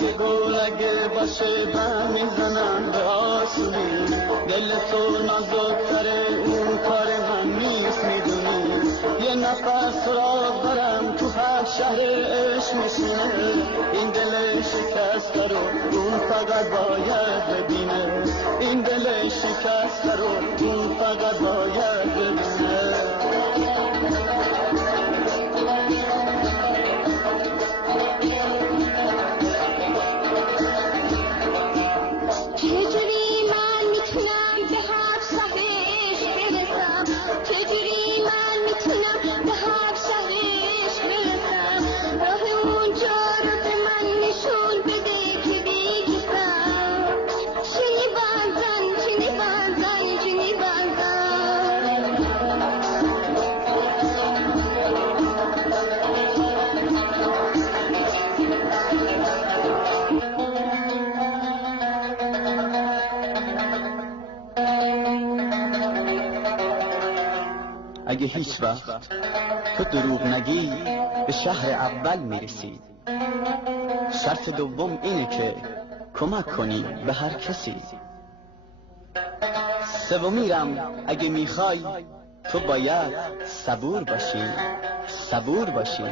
اگه گل اگه باشه من میزنم به آسونی، دل تو نازکتره اون کار من نیست میدونی، یه نفس را برم تو هر شهر عشق میشینه، این دل شکسته رو اون فقط باید ببینه، این دل شکسته رو اون فقط باید ببینه. اگه هیچ وقت تو دروغ نگی به شهر اول میرسی، شرط دوم اینه که کمک کنی به هر کسی، سومیرم اگه میخوای تو باید صبور باشی، صبور باشی،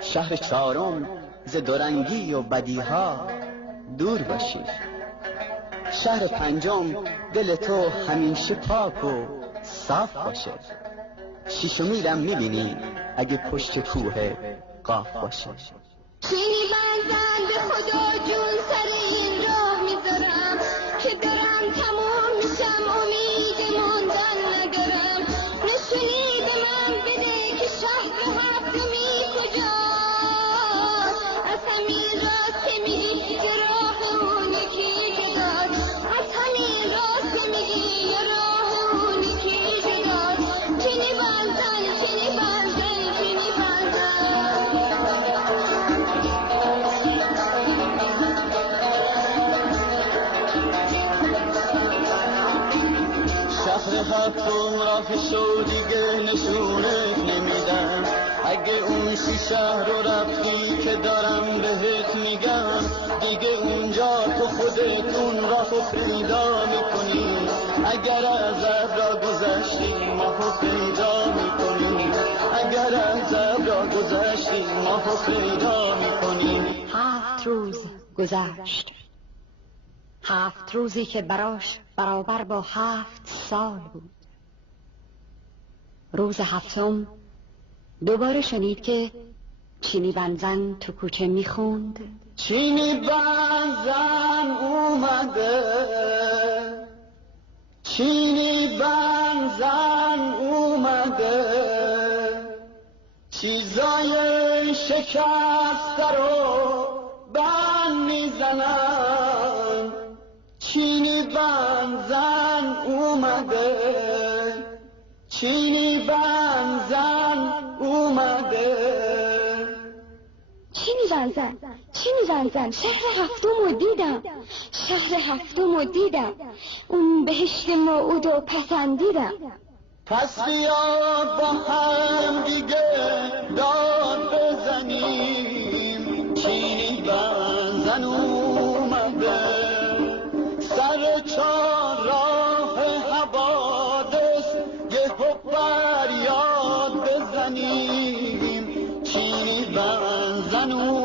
شهر چهارم ز دورنگی و بدیها دور باشی، شهر پنجم دل تو همیشه پاک و صاف باشه، ششمیرم میبینی اگه پشت کوه قاف باشه. چینی بزن به خدا جون سر این راه میذارم که دارم تمام میشم، امید موندن ندارم، نشونی به من بده که شهر هفتمی کجاست، از همین راست که میگی که راه اون یکی جداست، از همین راست که میگی یه راه اون یکی جداست. چینی بزن چینی بزن چینی بزن. شهر هفتم راه شو دیگه نشونت نمیدم، اگه اون شهر رو رفتی که دارم بهت میگم، دیگه اونجا تو خودتون راهو پیدا میکنی، اگر از را گذشتی ماهو پیدا میکنی، اگر از را گذشتی ماهو پیدا میکنی. 7 روز گذشت، 7 روزی که براش برابر با 7 سال بود. روز هفتم دوباره شنید که چینی بنزن تو کوچه میخوند: چینی بنزن اومده، چینی بنزن اومده، چیزای شکسته رو بند میزنن، چینی بنزن اومده، چینی بنزن اومده. چینی بنزن شهر هفتم رو دیدم، شهر هفتم رو دیدم، اون بهشت موعود و پسندیدم. پس بیا با هم دیگه داد بزنیم، چینی بنزن اومده، سر چهارراه حوادث یه فریاد بزنیم، چینی بنزن اومده.